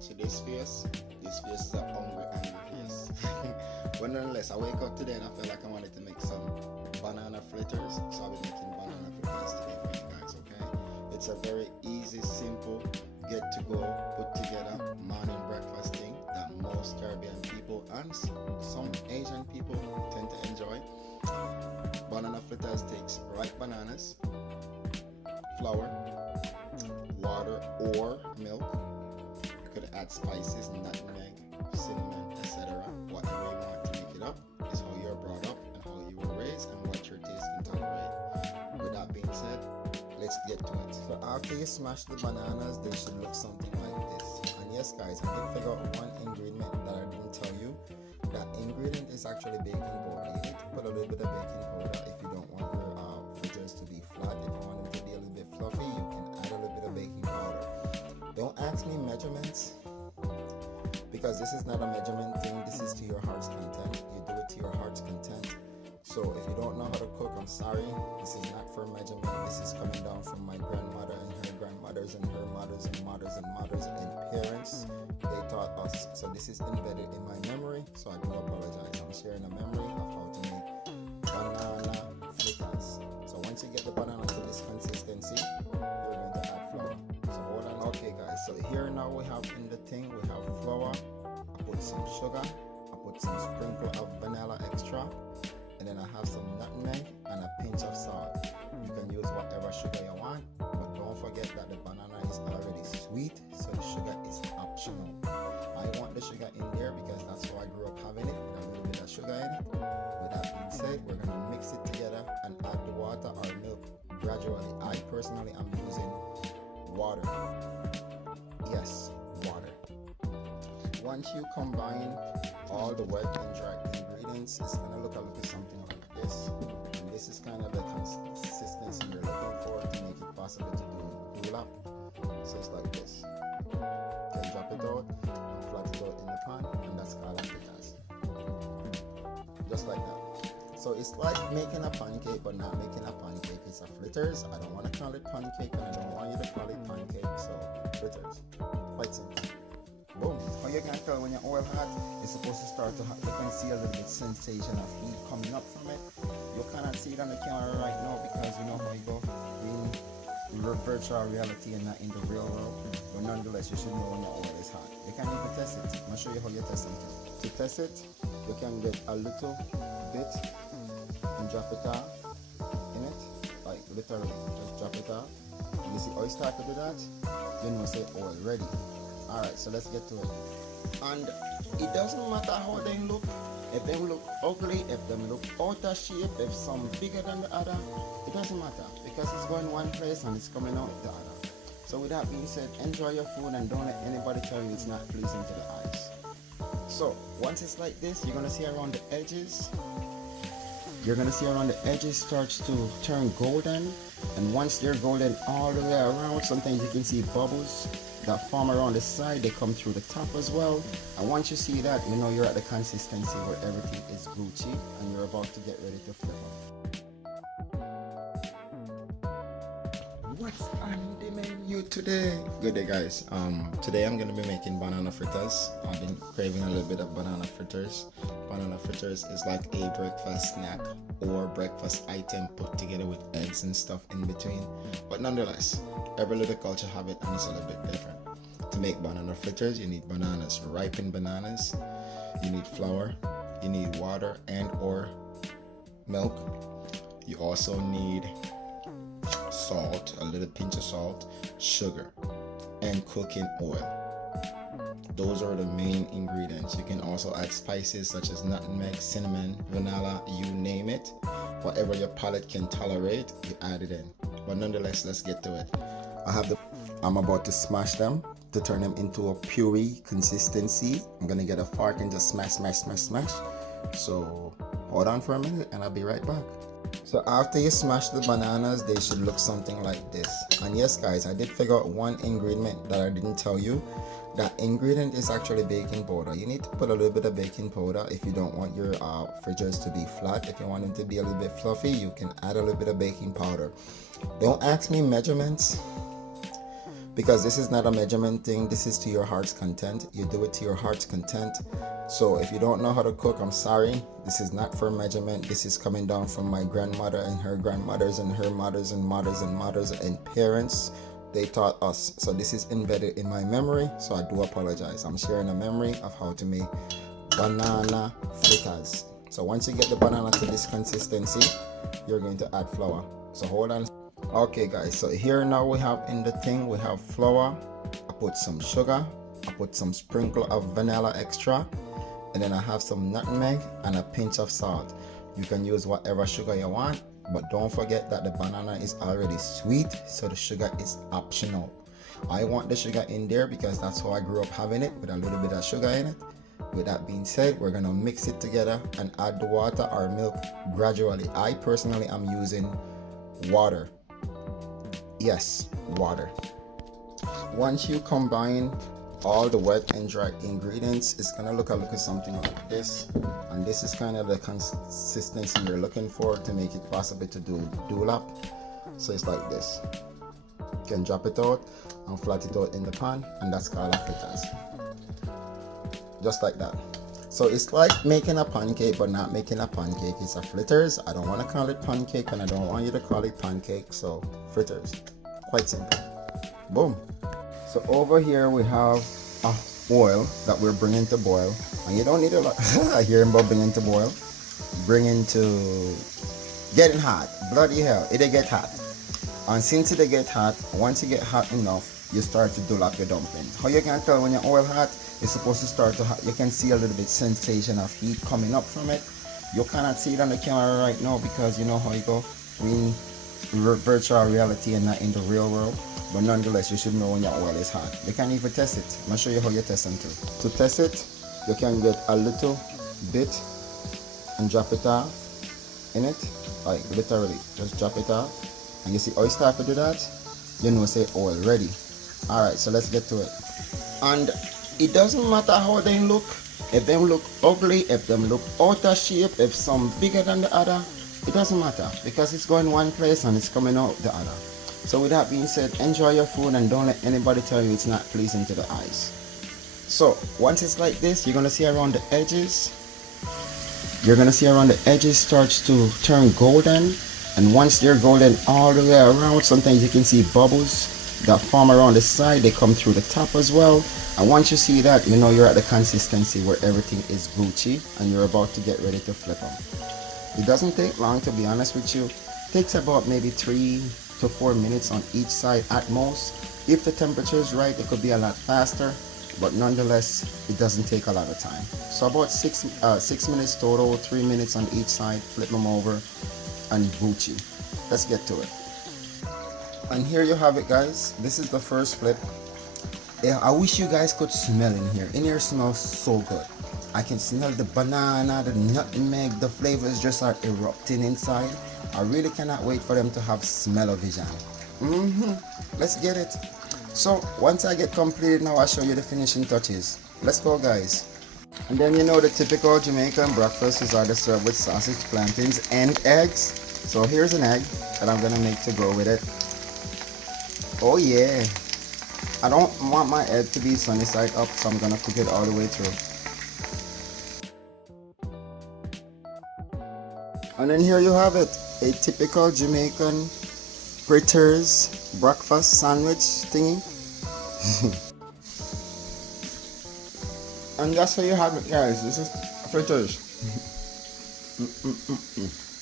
So this face is a hungry, angry face. But nonetheless, I wake up today and I feel like I wanted to make some banana fritters. So I'll be making banana fritters today for you guys, okay? It's a very easy, simple, get to go, put together morning breakfast thing that most Caribbean people and some Asian people tend to enjoy. Banana fritters takes ripe bananas, flour, water or milk. You could add spices, nutmeg, cinnamon, etc. Whatever you want to make it up is how you're brought up and how you were raised and what your taste can tolerate. With that being said, let's get to it. So after you smash the bananas, they should look something like this. And yes guys, I did figure out one ingredient that I didn't tell you. That ingredient is actually baking powder. You need to put a little bit of baking powder if you don't want your fritters to be flat. If you want them to be a little bit fluffy, you can add a little bit of baking powder. Don't ask me measurements because this is not a measurement thing. This is to your heart's content. You do it to your heart's content. So if you don't know how to cook, I'm sorry. This is not for measurement. This is coming down from my grandmother and her grandmothers and her mothers and mothers and mothers and parents. They taught us. So this is embedded in my memory. So I do apologize. I'm sharing a memory of how to make banana fritters. So once you get the banana to this consistency, you're going to add flour. So hold on. Okay guys, so here now we have in the thing, we have flour. I put some sugar. I put some sprinkle of vanilla extra. And then I have some nutmeg and a pinch of salt. You can use whatever sugar you want, but don't forget that the banana is already sweet, so the sugar is optional. I want the sugar in there because that's how I grew up having it, with a little bit of sugar in it. With that being said, we're going to mix it together and add the water or milk gradually. I personally am using water. Yes, water. Once you combine all the wet and dry ingredients, it's going to look a little something like this. And this is kind of the consistency you're looking for to make it possible to do cool up. So it's like this. You can drop it out and flat it out in the pan, and that's called a fritas. Just like that. So it's like making a pancake, but not making a pancake. It's a fritters. I don't want to call it pancake, and I don't want you to call it pancake. So fritters. Quite simple. Boom. How you can tell when your oil hot, it's supposed to start to hot. You can see a little bit sensation of heat coming up from it. You cannot see it on the camera right now because you know how you go. In virtual reality and not in the real world. But nonetheless, you should know when your oil is hot. You can even test it. I'm going to show you how you test it. To test it, you can get a little bit and drop it off in it. Like literally, just drop it off. And you see how you start to do that? You know, say oil ready. Alright, so let's get to it. And it doesn't matter how they look. If they look ugly, if they look out of shape, if some bigger than the other, it doesn't matter because it's going one place and it's coming out the other. So with that being said, enjoy your food and don't let anybody tell you it's not pleasing to the eyes. So once it's like this, you're gonna see around the edges. You're gonna see around the edges starts to turn golden, and once they're golden all the way around, sometimes you can see bubbles that form around the side. They come through the top as well, and once you see that, you know you're at the consistency where everything is Gucci and you're about to get ready to flip up. What's on the menu today? Good day guys. Today I'm gonna be making banana fritters. I've been craving a little bit of banana fritters. Banana fritters is like a breakfast snack or breakfast item put together with eggs and stuff in between. But nonetheless, every little culture have it and it's a little bit different. To make banana fritters, you need bananas, ripened bananas. You need flour. You need water and or milk. You also need salt, a little pinch of salt, sugar, and cooking oil. Those are the main ingredients. You can also add spices such as nutmeg, cinnamon, vanilla, you name it. Whatever your palate can tolerate, you add it in. But nonetheless, let's get to it. I'm about to smash them to turn them into a puree consistency. I'm gonna get a fork and just smash. So hold on for a minute and I'll be right back. So after you smash the bananas, they should look something like this. And yes guys, I did figure out one ingredient that I didn't tell you. That ingredient is actually baking powder. You need to put a little bit of baking powder if you don't want your fritters to be flat. If you want them to be a little bit fluffy, you can add a little bit of baking powder. Don't ask me measurements because this is not a measurement thing. This is to your heart's content. You do it to your heart's content. So if you don't know how to cook, I'm sorry. This is not for measurement. This is coming down from my grandmother and her grandmothers and her mothers and mothers and mothers and parents. They taught us. So this is embedded in my memory. So I do apologize. I'm sharing a memory of how to make banana fritas. So once you get the banana to this consistency, you're going to add flour. So hold on. Okay guys, so here now we have in the thing, we have flour. I put some sugar. I put some sprinkle of vanilla extra. And then I have some nutmeg and a pinch of salt. You can use whatever sugar you want, but don't forget that the banana is already sweet, so the sugar is optional. I want the sugar in there because that's how I grew up having it, with a little bit of sugar in it. With that being said, we're gonna mix it together and add the water or milk gradually. I personally am using water. Yes, water. Once you combine all the wet and dry ingredients, it's gonna look a little something like this, and this is kind of the consistency you're looking for to make it possible to do dulap. So it's like this. You can drop it out and flat it out in the pan, and that's called a fritas. Just like that. So it's like making a pancake, but not making a pancake. It's a fritters. I don't want to call it pancake, and I don't want you to call it pancake, so fritters. Quite simple. Boom. So over here we have oil that we're bringing to boil, and you don't need a lot. I hear about bringing to boil, bringing to getting hot. Bloody hell, it'll get hot. And since it get hot, once it get hot enough, you start to do up your dumplings. How you can tell when your oil hot? It's supposed to start to hot. You can see a little bit sensation of heat coming up from it. You cannot see it on the camera right now because you know how you go. We in virtual reality and not in the real world. But nonetheless, you should know when your oil is hot. You can even test it. I'm going to show you how you test them too. To test it, you can get a little bit and drop it off in it. Like literally, just drop it off. And you see how you start to do that? You know, say oil ready. Alright, so let's get to it. And it doesn't matter how they look. If them look ugly, if them look out of shape, if some bigger than the other, it doesn't matter because it's going one place and it's coming out the other. So with that being said, enjoy your food and don't let anybody tell you it's not pleasing to the eyes. So once it's like this, you're gonna see around the edges. You're gonna see around the edges starts to turn golden, and once they're golden all the way around, sometimes you can see bubbles that form around the side. They come through the top as well. And once you see that, you know you're at the consistency where everything is Gucci and you're about to get ready to flip them. It doesn't take long, to be honest with you. It takes about maybe 3 to 4 minutes on each side at most. If the temperature is right, it could be a lot faster, but nonetheless, it doesn't take a lot of time. So about 6 minutes total, 3 minutes on each side, flip them over, and Gucci. Let's get to it. And here you have it, guys. This is the first flip. Yeah, I wish you guys could smell in here. In here smells so good. I can smell the banana, the nutmeg, the flavors just are erupting inside. I really cannot wait for them to have smell-o-vision. Let's get it. So once I get completed now, I'll show you the finishing touches. Let's go, guys. And then you know the typical Jamaican breakfast is either served with sausage, plantains, and eggs. So here's an egg that I'm gonna make to go with it. Oh yeah. I don't want my egg to be sunny side up, so I'm gonna cook it all the way through. And then here you have it, a typical Jamaican fritters breakfast sandwich thingy. And that's how you have it, guys. This is fritters.